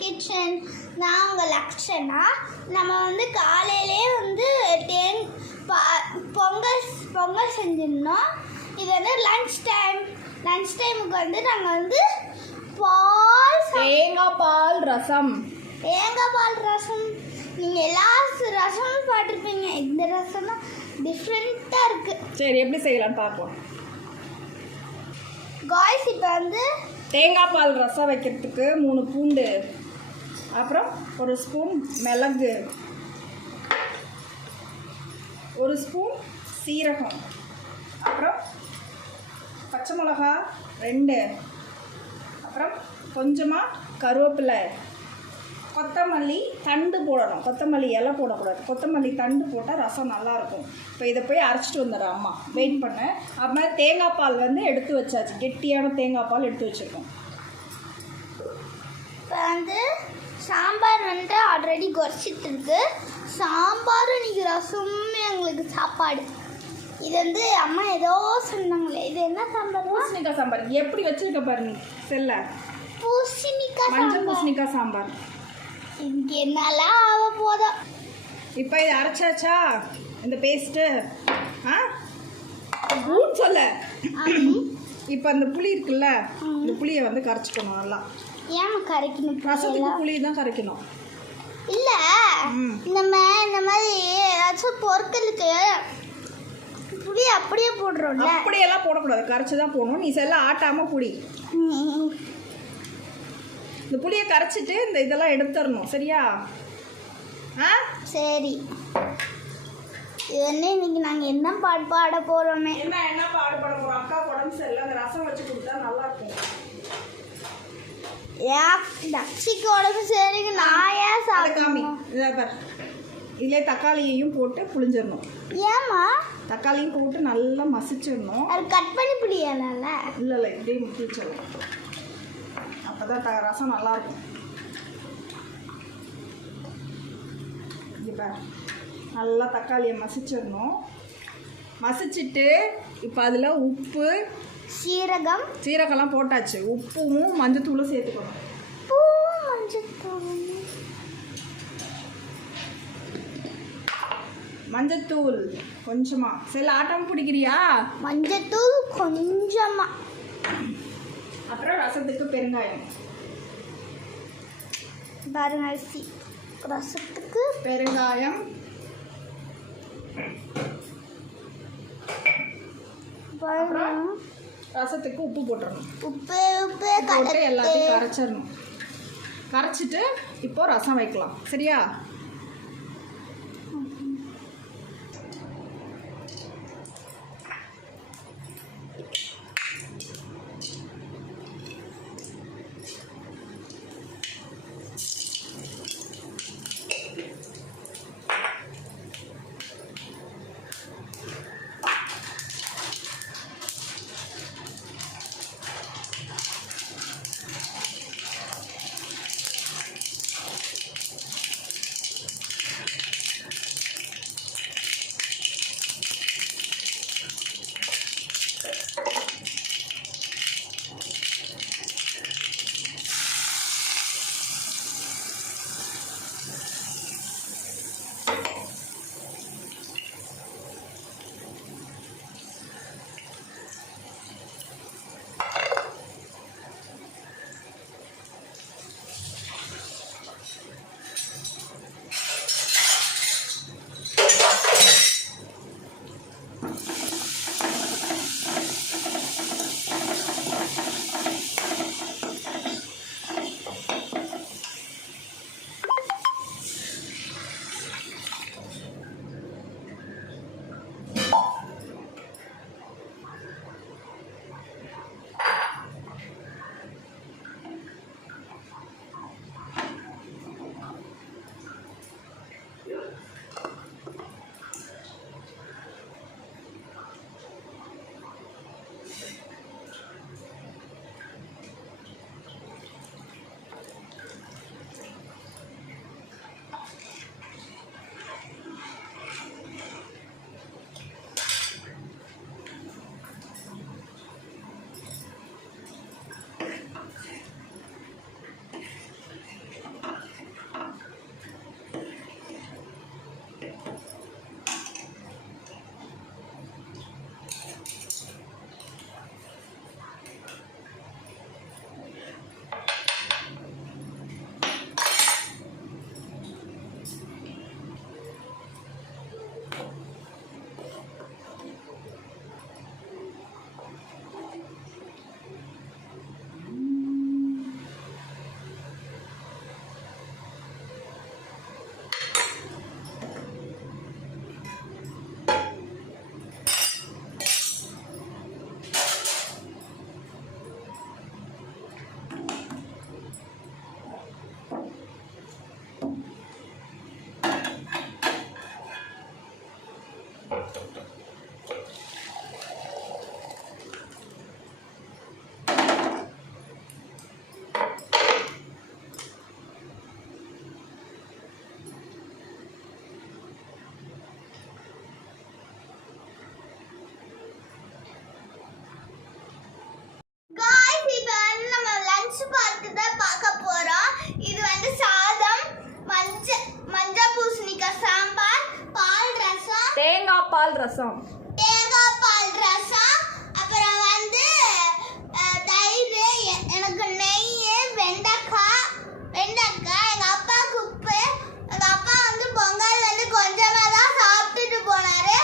Kitchen. நான் உங்கள் லக்ஷனா. நம்ம வந்து காலையிலே வந்து பொங்கல் செஞ்சிருந்தோம். இது வந்து லன்ச் டைமுக்கு வந்து நாங்கள் வந்து தேங்காய் பால் ரசம். நீங்கள் எல்லா ரசமும் பார்த்துருப்பீங்க. இந்த ரசம் தான் டிஃப்ரெண்ட்டாக இருக்குது. சரி, எப்படி செய்யலான்னு பார்ப்போம். காய்ஸ், இப்போ வந்து தேங்காய் பால் ரசம் வைக்கிறதுக்கு 3 பூண்டு, அப்புறம் 1 ஸ்பூன் மிளகு, 1 ஸ்பூன் சீரகம், அப்புறம் பச்சை மிளகா 2, அப்புறம் கொஞ்சமாக கருவேப்பிலை, கொத்தமல்லி தண்டு போடணும். கொத்தமல்லி இலை போடக்கூடாது. கொத்தமல்லி தண்டு போட்டால் ரசம் நல்லாயிருக்கும். இப்போ இதை போய் அரைச்சிட்டு வந்துடுறேன் அம்மா. வெயிட் பண்ணேன். அப்புறமா தேங்காய் பால் வந்து எடுத்து வச்சாச்சு. கெட்டியான தேங்காய் பால் எடுத்து வச்சுருக்கோம். இப்போ வந்து சாம்பார் வந்துட்டு ஆல்ரெடி கொதிச்சிட்டு இருக்கு. சாம்பார் இன்னைக்கு ரசமும் எங்களுக்கு சாப்பாடு. இது வந்து அம்மா ஏதோ சொன்னாங்களே, இது என்ன சாம்பார்? பூசணிக்காய் சாம்பார். எப்படி வச்சுருக்க பாருங்க செல்ல. பூசணிக்காய் மஞ்சள் பூசணிக்காய் சாம்பார். இங்கே என்னெல்லாம் ஆக போதும். இப்போ இது அரைச்சாச்சா இந்த பேஸ்ட்டு? சொல்ல. இப்போ அந்த புளி இருக்குல்ல, இந்த புளியை வந்து கரைச்சிக்கணும் நல்லா. ஏன் கரைக்கணும்? ரசத்துக்கு புளி தான் கரைக்கணும். இல்லை, இந்த மாதிரி ஏதாச்சும் பொருட்களுக்கு புளி அப்படியே போடுறோம்ல. அப்படியெல்லாம் போடக்கூடாது, கரைச்சி தான் போடணும். நீ செல்ல ஆட்டாமல் புளி. இந்த புளியை கரைச்சிட்டு இந்த இதெல்லாம் எடுத்துடணும். சரியா? சரி. இது வந்து இன்னைக்கு நாங்கள் என்ன பாட்டு பாட போகிறோமே. என்ன பாடு பாட போகிறோம்? அக்கா உடம்பு சரியில்லை, அந்த ரசம் வச்சு கொடுத்தா நல்லா இருக்கும். தக்ஷிக்கு உடம்பு சரிங்க. நான் ஏன் காமி பார். இதிலே தக்காளியையும் போட்டு புளிஞ்சிடணும். ஏம்மா? தக்காளியும் போட்டு நல்லா மசிச்சிடணும். அது கட் பண்ணி புளியல. இல்லை இப்படியே முக்கிச்சிடணும். அப்போ தான் ரசம் நல்லாயிருக்கும். இப்போ நல்லா தக்காளியை மசிச்சிடணும். மசிச்சுட்டு இப்போ அதில் உப்பு, சீரகம்லாம் போட்டாச்சு. உப்பும் மஞ்சத்தூளும் சேர்த்துக்கணும். மஞ்சத்தூள் கொஞ்சமா. சில ஆட்டம் பிடிக்கிறியா? மஞ்சத்தூள் கொஞ்சமா. அப்புறம் ரசத்துக்கு பெருங்காயம். அரிசி ரசத்துக்கு பெருங்காயம், ரசத்துக்கு உப்பு போட்டுடணும். உப்பு போட்டு எல்லாத்தையும் கரைச்சிடணும். கரைச்சிட்டு இப்போ ரசம் வைக்கலாம். சரியா? ரசம், தேங்காய் பால் ரசம், அப்புறம் வந்து தயிர், எனக்கு நெய், வெண்டைக்காய், எங்க அப்பாவுக்கு உப்பு. எங்க அப்பா வந்து பொங்கல் வந்து கொஞ்சமா தான் சாப்பிட்டுட்டு போனாரு,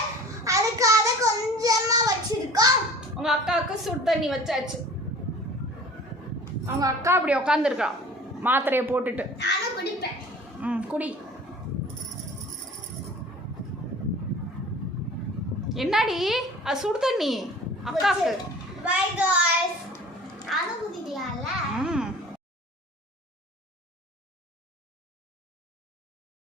அதுக்காக கொஞ்சமா வச்சிருக்கோம். உங்க அக்காவுக்கு சுடு தண்ணி வச்சாச்சு. அவங்க அக்கா அப்படி உட்காந்துருக்கான் மாத்திரையை போட்டுட்டு. நானும் குடிப்பேன். குடி. என்னடி அது சுடு தண்ணி அக்காவுக்கு. By guys. நானும் குடிக்கலாம்ல.